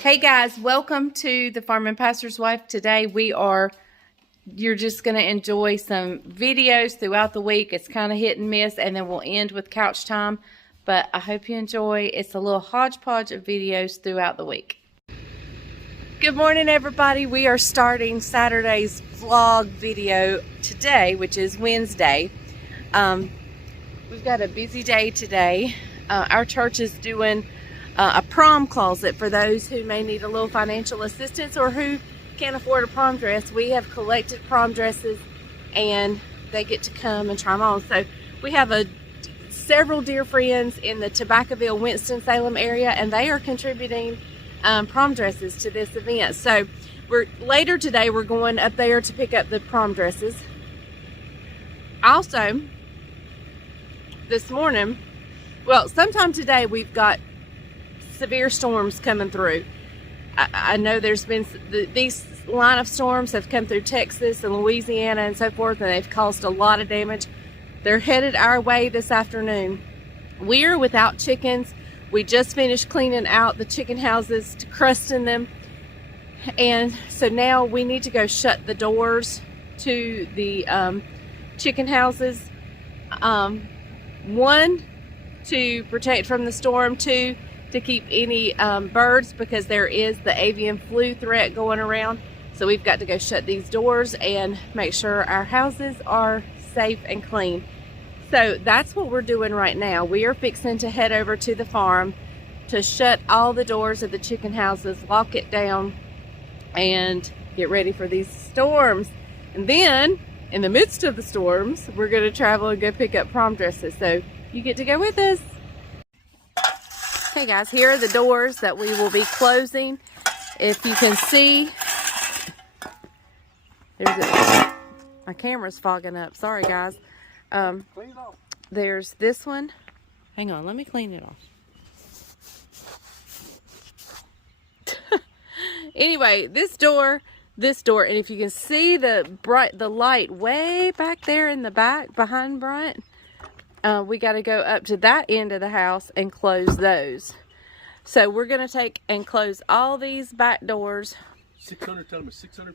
Hey guys, welcome to the Farm and Pastor's Wife. Today you're just going to enjoy some videos throughout the week. It's kind of hit and miss, and then we'll end with couch time. But I hope you enjoy. It's a little hodgepodge of videos throughout the week. Good morning, everybody. We are starting Saturday's vlog video today, which is Wednesday. We've got a busy day today. Our church is doing a prom closet for those who may need a little financial assistance or who can't afford a prom dress. We have collected prom dresses and they get to come and try them on. So we have several dear friends in the Tobaccoville, Winston-Salem area, and they are contributing prom dresses to this event. So later today we're going up there to pick up the prom dresses. Also, this morning, well, sometime today we've got severe storms coming through. I know there's been these line of storms have come through Texas and Louisiana and so forth, and they've caused a lot of damage. They're headed our way this afternoon. We're without chickens. We just finished cleaning out the chicken houses, crusting them, and so now we need to go shut the doors to the chicken houses. One, to protect from the storm. Two, to keep any birds, because there is the avian flu threat going around. So we've got to go shut these doors and make sure our houses are safe and clean. So that's what we're doing right now. We are fixing to head over to the farm to shut all the doors of the chicken houses, lock it down, and get ready for these storms. And then in the midst of the storms, we're going to travel and go pick up prom dresses. So you get to go with us. Okay guys, here are the doors that we will be closing. If you can see, my camera's fogging up. Sorry guys. There's this one. Hang on, let me clean it off. Anyway, this door, and if you can see the light way back there in the back behind Bryant, we got to go up to that end of the house and close those. So we're going to take and close all these back doors. 600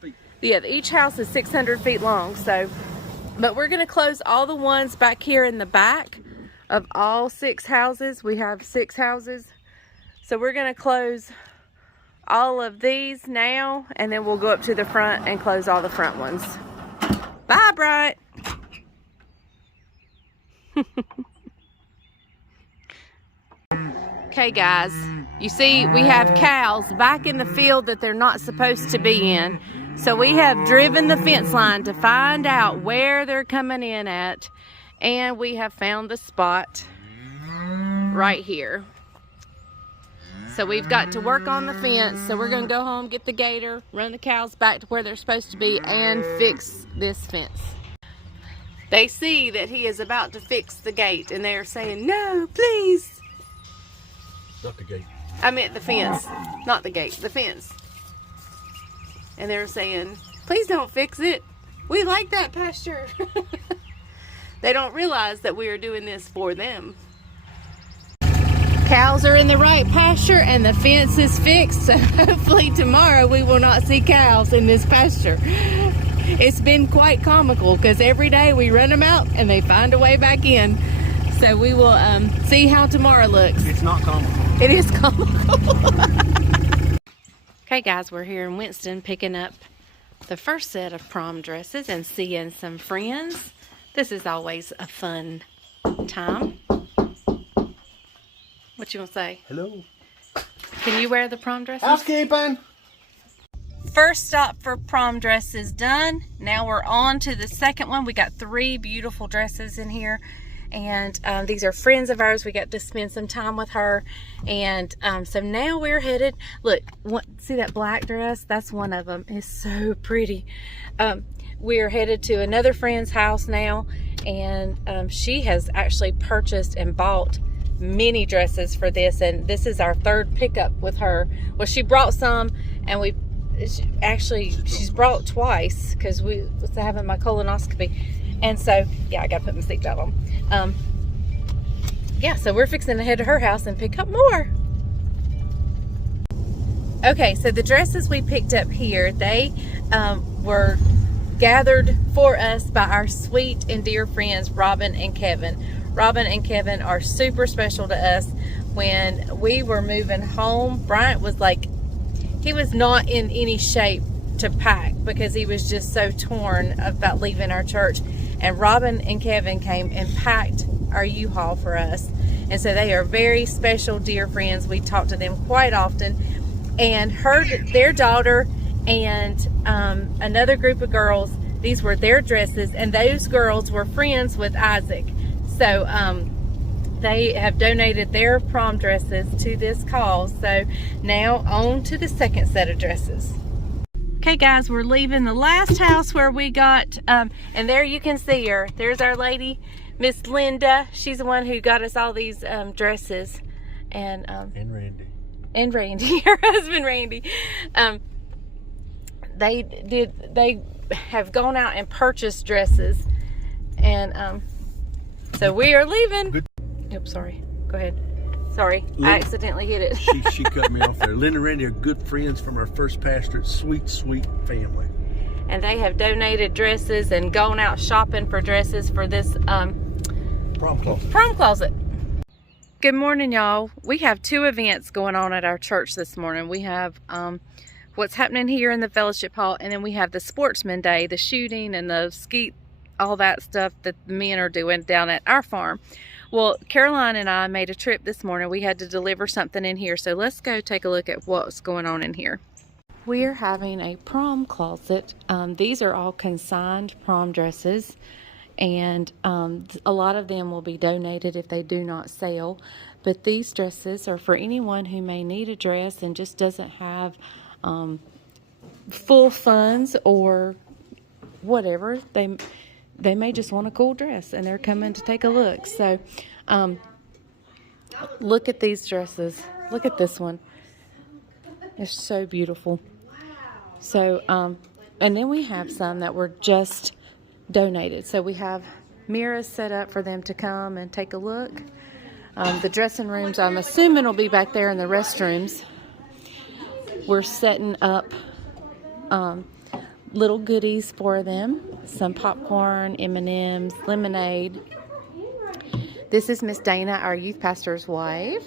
feet. Yeah, each house is 600 feet long. So, but we're going to close all the ones back here in the back of all 6 houses. We have 6 houses. So we're going to close all of these now, and then we'll go up to the front and close all the front ones. Bye, Bryant. Okay guys, you see we have cows back in the field that they're not supposed to be in. So we have driven the fence line to find out where they're coming in at, and we have found the spot right here. So we've got to work on the fence. So we're going to go home, get the gator, run the cows back to where they're supposed to be, and fix this fence. They see that he is about to fix the gate, and they're saying, "No, please." Not the gate. I meant the fence, not the gate, the fence. And they're saying, "Please don't fix it. We like that pasture." They don't realize that we are doing this for them. Cows are in the right pasture and the fence is fixed. So hopefully tomorrow we will not see cows in this pasture. It's been quite comical because every day we run them out and they find a way back in. So we will see how tomorrow looks. It's not comical. It is comical. Okay guys, we're here in Winston picking up the first set of prom dresses and seeing some friends. This is always a fun time. What you want to say? Hello. Can you wear the prom dresses? Housekeeping. First stop for prom dresses done. Now we're on to the second one. We got 3 beautiful dresses in here, and these are friends of ours. We got to spend some time with her, and so now we're headed. Look, see that black dress? That's one of them. It's so pretty. We're headed to another friend's house now, and she has actually purchased and bought many dresses for this, and this is our 3rd pickup with her. Well, she brought some, and she's brought twice because we was having my colonoscopy, and so yeah, I gotta put my seatbelt on. Yeah, so we're fixing to head to her house and pick up more. Okay, so the dresses we picked up here, they were gathered for us by our sweet and dear friends, Robin and Kevin. Robin and Kevin are super special to us. When we were moving home, Bryant was like, he was not in any shape to pack because he was just so torn about leaving our church. And Robin and Kevin came and packed our U-Haul for us. And so they are very special, dear friends. We talk to them quite often. And their daughter and another group of girls, these were their dresses, and those girls were friends with Isaac. So they have donated their prom dresses to this cause. So now on to the second set of dresses. Okay guys, we're leaving the last house where we got, and there you can see her. There's our lady, Miss Linda. She's the one who got us all these dresses. And Randy, her husband Randy. They have gone out and purchased dresses, and so we are leaving. Oops, sorry. Go ahead. Sorry, I accidentally hit it. she cut me off there. Linda and Randy are good friends from our first pastorate. Sweet, sweet family. And they have donated dresses and gone out shopping for dresses for this Prom Closet. Prom Closet. Good morning, y'all. We have two events going on at our church this morning. We have what's happening here in the fellowship hall, and then we have the Sportsman Day, the shooting and the skeet, all that stuff that the men are doing down at our farm. Well, Caroline and I made a trip this morning. We had to deliver something in here, so let's go take a look at what's going on in here. We are having a prom closet. These are all consigned prom dresses, and a lot of them will be donated if they do not sell. But these dresses are for anyone who may need a dress and just doesn't have full funds or whatever. They may just want a cool dress and they're coming to take a look. So look at these dresses. Look at this one. It's so beautiful. So and then we have some that were just donated. So we have mirrors set up for them to come and take a look. The dressing rooms, I'm assuming, will be back there in the restrooms. We're setting up little goodies for them. Some popcorn, M&Ms, lemonade. This is Miss Dana, our youth pastor's wife.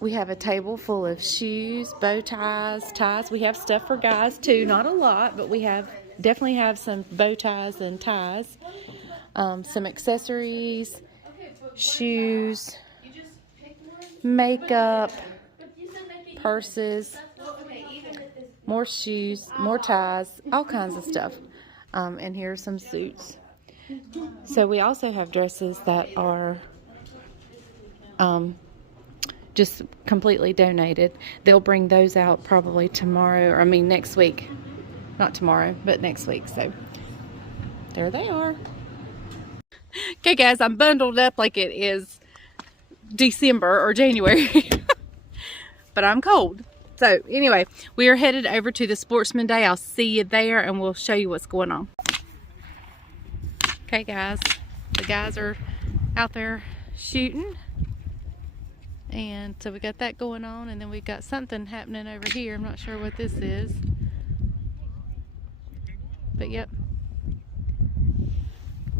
We have a table full of shoes, bow ties, ties. We have stuff for guys too. Not a lot, but we definitely have some bow ties and ties. Some accessories, shoes, makeup, purses, more shoes, more ties, all kinds of stuff. And here are some suits. So we also have dresses that are just completely donated. They'll bring those out probably tomorrow, or next week. Not tomorrow, but next week. So there they are. Okay guys, I'm bundled up like it is December or January. But I'm cold. So anyway, we are headed over to the Sportsman Day. I'll see you there and we'll show you what's going on. Okay guys, the guys are out there shooting. And so we got that going on, and then we got something happening over here. I'm not sure what this is. But yep.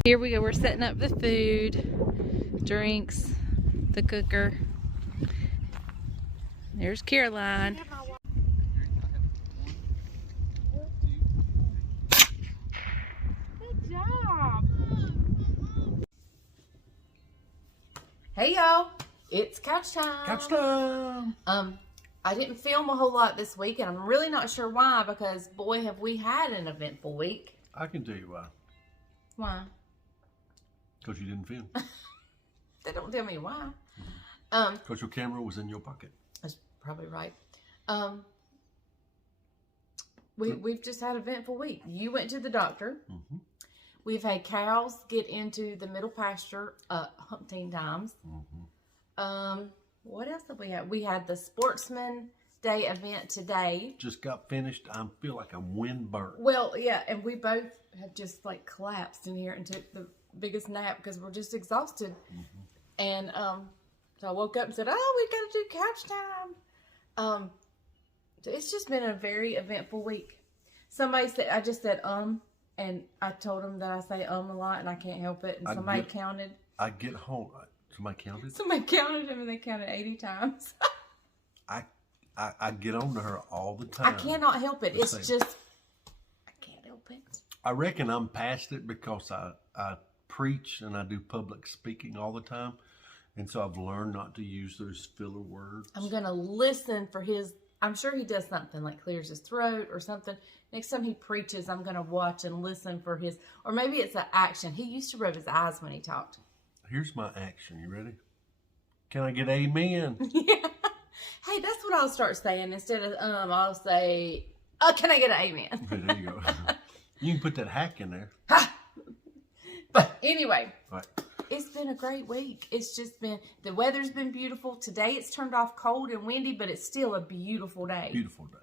Here we go, we're setting up the food, drinks, the cooker. There's Caroline. Good job. Hey y'all, it's couch time. Couch time. I didn't film a whole lot this week, and I'm really not sure why, because boy have we had an eventful week. I can tell you why. Why? Because you didn't film. They don't tell me why. Because your camera was in your pocket. That's probably right. We've just had an eventful week. You went to the doctor. Mm-hmm. We've had cows get into the middle pasture umpteen times. Mm-hmm. What else did we have? We had the Sportsman Day event today. Just got finished. I feel like I'm windburnt. Well, yeah, and we both have just like collapsed in here and took the biggest nap because we're just exhausted. Mm-hmm. And So I woke up and said, oh, we got to do couch time. It's just been a very eventful week. Somebody said, I just said, and I told them that I say a lot and I can't help it. And somebody counted. I get home. Somebody counted? Somebody counted them and they counted 80 times. I get on to her all the time. I cannot help it. It's just, I can't help it. I reckon I'm past it because I preach and I do public speaking all the time. And so I've learned not to use those filler words. I'm going to listen for his, I'm sure he does something like clears his throat or something. Next time he preaches, I'm going to watch and listen for his, or maybe it's an action. He used to rub his eyes when he talked. Here's my action. You ready? Can I get amen? Yeah. Hey, that's what I'll start saying. Instead of I'll say, can I get an amen? There you go. You can put that hack in there. But anyway. Right. It's been a great week. It's just been, the weather's been beautiful. Today it's turned off cold and windy, but it's still a beautiful day. Beautiful day.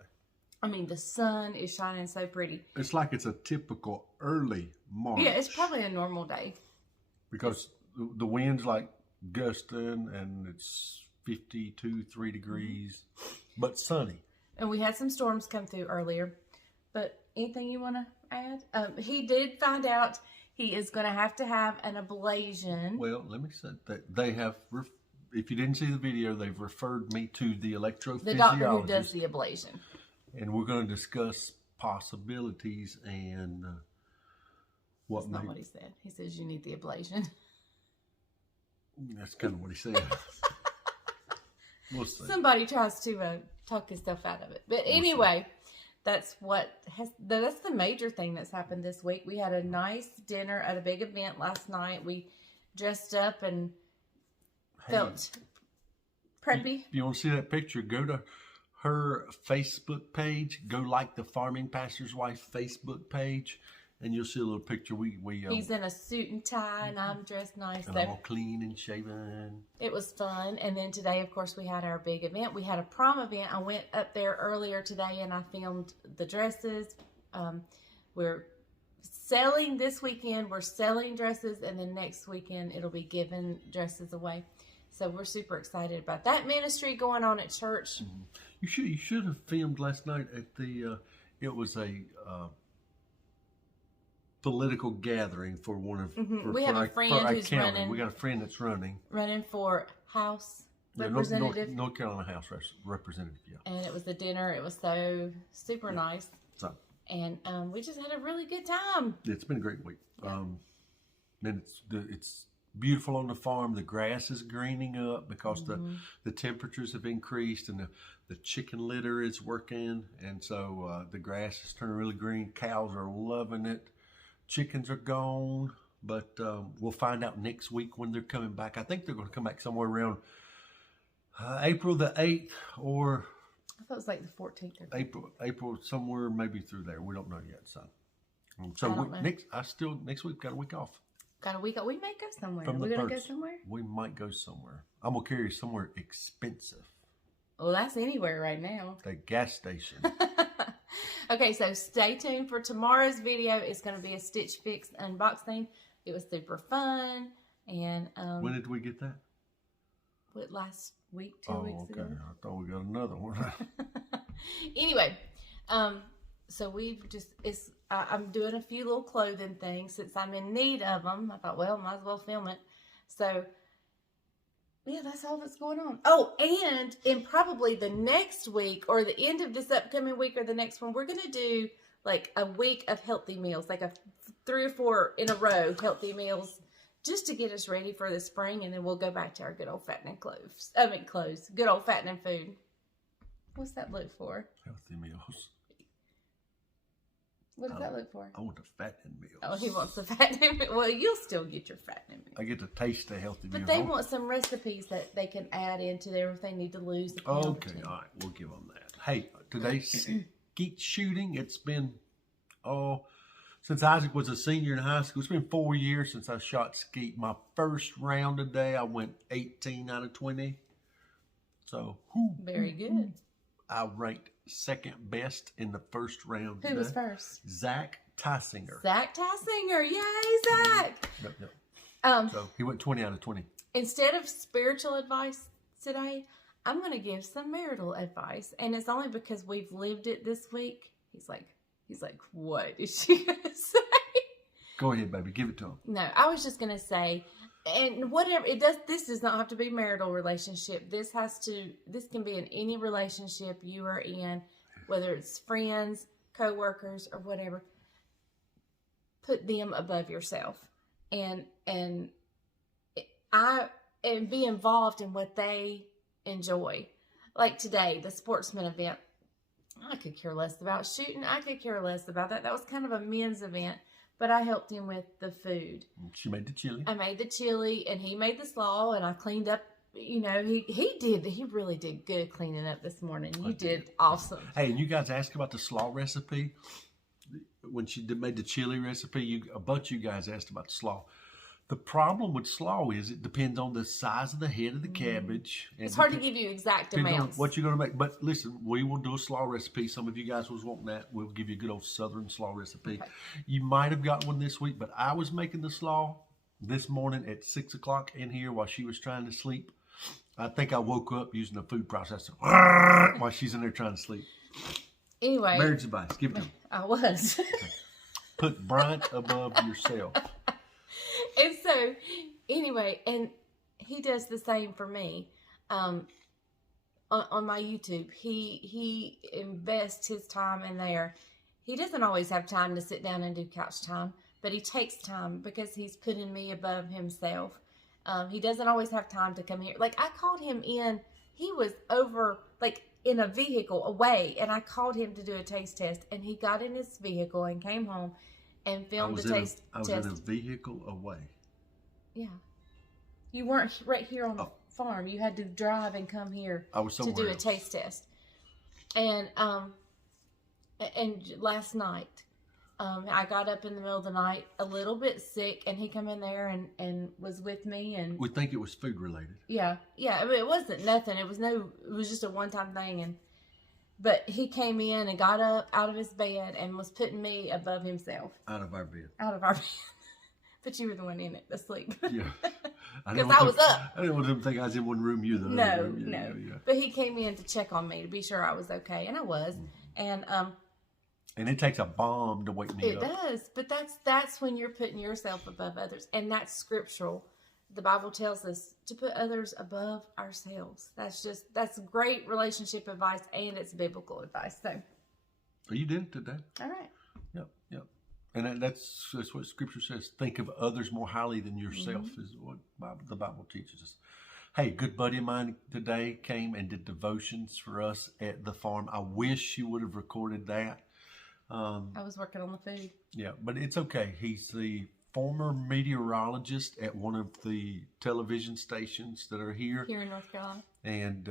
I mean, the sun is shining so pretty. It's like it's a typical early March. Yeah, it's probably a normal day. Because the wind's like gusting and it's 52, 3 degrees, but sunny. And we had some storms come through earlier. But anything you want to add? He did find out he is going to have an ablation. Well, let me say that they have, if you didn't see the video, they've referred me to the electrophysiologist. The doctor who does the ablation. And we're going to discuss possibilities and what That's not what he said. He says you need the ablation. That's kind of what he said. We'll see. Somebody tries to talk himself out of it. But anyway, that's the major thing that's happened this week. We had a nice dinner at a big event last night. We dressed up and felt preppy. If you want to see that picture, go to her Facebook page. Go like the Farming Pastor's Wife Facebook page, and you'll see a little picture. He's in a suit and tie, and I'm dressed nice. And I'm all clean and shaven. It was fun. And then today, of course, we had our big event. We had a prom event. I went up there earlier today, and I filmed the dresses. We're selling this weekend. We're selling dresses, and then next weekend, it'll be giving dresses away. So we're super excited about that ministry going on at church. Mm-hmm. You should have filmed last night at the. It was a political gathering for one of. Mm-hmm. We have a friend who's running. We got a friend that's running for House Representative. North Carolina House Representative. Yeah. And it was the dinner. It was so super nice. So. And we just had a really good time. It's been a great week. Yeah. And it's beautiful on the farm. The grass is greening up because the temperatures have increased, and the chicken litter is working, and so the grass is turning really green. Cows are loving it. Chickens are gone, but we'll find out next week when they're coming back. I think they're going to come back somewhere around April the 8th, or I thought it was like the 14th. April somewhere maybe through there. We don't know yet. Next week got a week off. Got a week off. We might go somewhere. Are we going to go somewhere? We might go somewhere. I'm going to carry you somewhere expensive. Well, that's anywhere right now. The gas station. Okay, so stay tuned for tomorrow's video. It's going to be a Stitch Fix unboxing. It was super fun. And when did we get that? Last week, 2 weeks ago. Okay. I thought we got another one. Anyway, so we've just, I'm doing a few little clothing things since I'm in need of them. I thought, well, might as well film it. So, yeah, that's all that's going on. Oh, and in probably the next week or the end of this upcoming week or the next one, we're going to do like a week of healthy meals, like 3 or 4 in a row healthy meals, just to get us ready for the spring. And then we'll go back to our good old fattening good old fattening food. What's that look for? Healthy meals. What does that look for? I want the fattening meals. Oh, he wants the fattening meals. Well, you'll still get your fattening meals. I get to taste the healthy meals. But they want some recipes that they can add into there if they need to lose the pound. Okay, all right. We'll give them that. Hey, today's skeet shooting. It's been, since Isaac was a senior in high school, it's been 4 years since I shot skeet. My first round today, I went 18 out of 20. So, very good. I ranked second best in the first round. Who was first? Zach Tysinger. Zach Tysinger. Yay, Zach. Yep. So he went 20 out of 20. instead of spiritual advice today, I'm going to give some marital advice. And it's only because we've lived it this week. He's like, what is she going to say? Go ahead, baby. Give it to him. No, I was just going to say, and whatever it does, this does not have to be marital relationship. This can be in any relationship you are in, whether it's friends, co-workers, or whatever. Put them above yourself, and be involved in what they enjoy. Like today, the sportsman event. I could care less about shooting. I could care less about that. That was kind of a men's event. But I helped him with the food. She made the chili. I made the chili, and he made the slaw, and I cleaned up. You know, he really did good cleaning up this morning. You did awesome. Hey, and you guys asked about the slaw recipe. When she made the chili recipe, a bunch of you guys asked about the slaw. The problem with slaw is it depends on the size of the head of the cabbage. It's hard to give you exact amounts. What you're going to make. But listen, we will do a slaw recipe. Some of you guys was wanting that. We'll give you a good old southern slaw recipe. Okay. You might have got one this week, but I was making the slaw this morning at 6 o'clock in here while she was trying to sleep. I think I woke up using a food processor while she's in there trying to sleep. Anyway. Marriage advice. Give it to him. I was. Put Bryant above yourself. And so, anyway, and he does the same for me. On my YouTube, he invests his time in there. He doesn't always have time to sit down and do couch time, but he takes time because he's putting me above himself. He doesn't always have time to come here. Like, I called him in. He was over, like, in a vehicle away, and I called him to do a taste test, and he got in his vehicle and came home and filmed the taste test. I was in a vehicle away. Yeah. You weren't right here on the farm. You had to drive and come here to do a taste test. And last night, I got up in the middle of the night a little bit sick, and he come in there and was with me. And we think it was food related. Yeah. I mean, it wasn't nothing. It was just a one-time thing. But he came in and got up out of his bed and was putting me above himself. Out of our bed. But you were the one in it, asleep. Yeah. Because I was up. I didn't want them to think I was in one room, you the other room. No. But he came in to check on me to be sure I was okay. And I was. And it takes a bomb to wake me up. It does. But that's when you're putting yourself above others. And that's scriptural. The Bible tells us to put others above ourselves. That's great relationship advice, and it's biblical advice. So, you did it today. All right. Yep. And that's what Scripture says. Think of others more highly than yourself is what the Bible teaches us. Hey, a good buddy of mine today came and did devotions for us at the farm. I wish she would have recorded that. I was working on the food. Yeah, but it's okay. He's the former meteorologist at one of the television stations that are here in North Carolina. And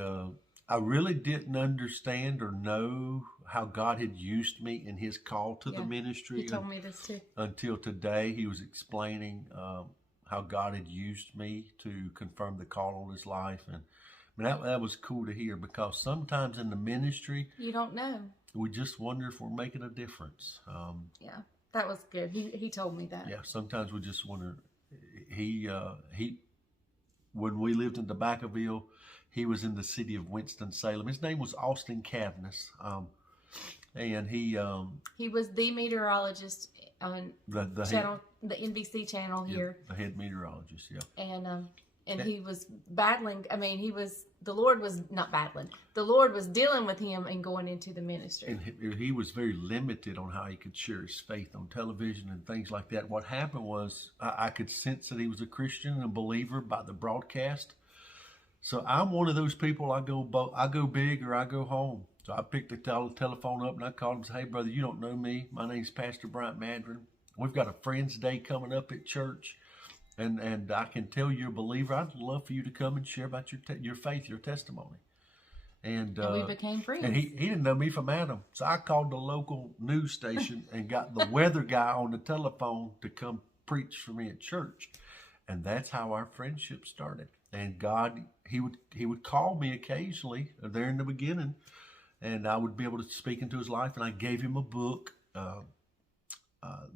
I really didn't understand or know how God had used me in his call to the ministry. He told me this too. Until today, he was explaining how God had used me to confirm the call on his life. And I mean, that was cool to hear, because sometimes in the ministry, you don't know. We just wonder if we're making a difference. Yeah. That was good. He told me that. Yeah, sometimes we just wonder. He when we lived in Tobacconville, he was in the city of Winston-Salem. His name was Austin Cadness, and he was the meteorologist on the channel, the NBC channel here. The head meteorologist, yeah. And he was battling. I mean, the Lord was not battling. The Lord was dealing with him and going into the ministry. And he was very limited on how he could share his faith on television and things like that. What happened was I could sense that he was a Christian and a believer by the broadcast. So I'm one of those people. I go big or I go home. So I picked the telephone up and I called him and said, "Hey, brother, you don't know me. My name's Pastor Bryant Madren. We've got a Friends Day coming up at church. And I can tell you're a believer. I'd love for you to come and share about your faith, your testimony." And we became friends. And he didn't know me from Adam. So I called the local news station and got the weather guy on the telephone to come preach for me at church. And that's how our friendship started. And God, he would call me occasionally there in the beginning, and I would be able to speak into his life. And I gave him a book.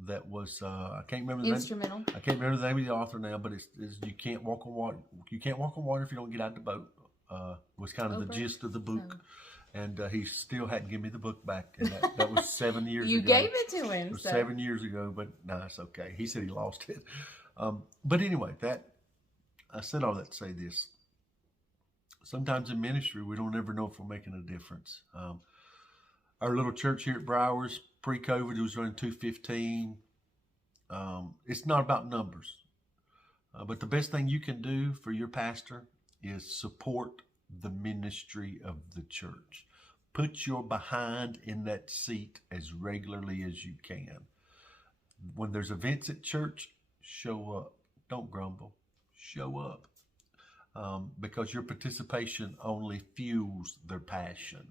that was I can't remember the Instrumental. name. I can't remember the name of the author now, but it's you can't walk on water. You can't walk on water if you don't get out of the boat. Was kind of the gist of the book, and he still hadn't given me the book back, and that was 7 years You ago. gave it to him. It was So. 7 years ago, but no, it's okay. He said he lost it. But anyway, I said all that to say this. Sometimes in ministry, we don't ever know if we're making a difference. Our little church here at Browers, pre-COVID, it was running 215. It's not about numbers. But the best thing you can do for your pastor is support the ministry of the church. Put your behind in that seat as regularly as you can. When there's events at church, show up. Don't grumble. Show up. Because your participation only fuels their passion.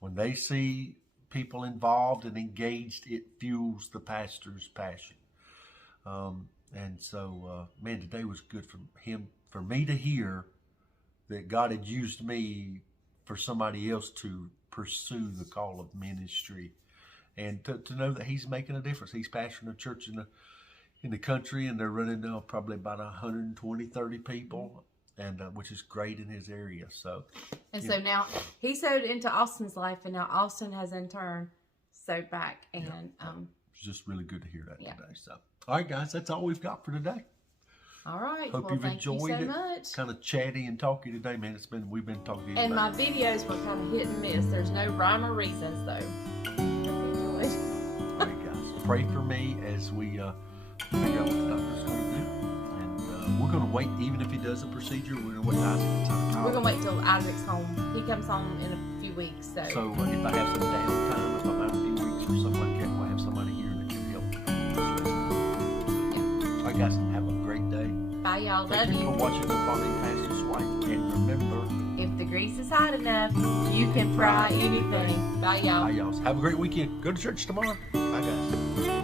When they see people involved and engaged, it fuels the pastor's passion. And so, man, today was good for me to hear that God had used me for somebody else to pursue the call of ministry, and to know that He's making a difference. He's pastoring a church in the country, and they're running now probably about 120, 30 people, and which is great in his area. So, so now he sowed into Austin's life, and now Austin has in turn sowed back, and it's just really good to hear that today. So, all right, guys, that's all we've got for today. All right. Hope you've enjoyed it. Much. Kind of chatty and talky today, man. We've been talking to you. And my videos were kind of hit and miss. There's no rhyme or reasons though. Hope you enjoyed. All right, guys. Pray for me as we figure out what the doctor's going to do. And we're going to wait, even if he does a procedure. We're going to wait Isaac time. We're going to wait till Isaac's home. He comes home in a few weeks. So if I have some downtime, if I'm out a few weeks or something like that, we'll have somebody here that can help. All right, guys. Have a great day. Bye, y'all. Thank Love you you. for watching the Farming Pastor's Wife. And remember, if the grease is hot enough, you can fry anything. Bye, y'all. Bye, y'all. Have a great weekend. Go to church tomorrow. Bye, guys.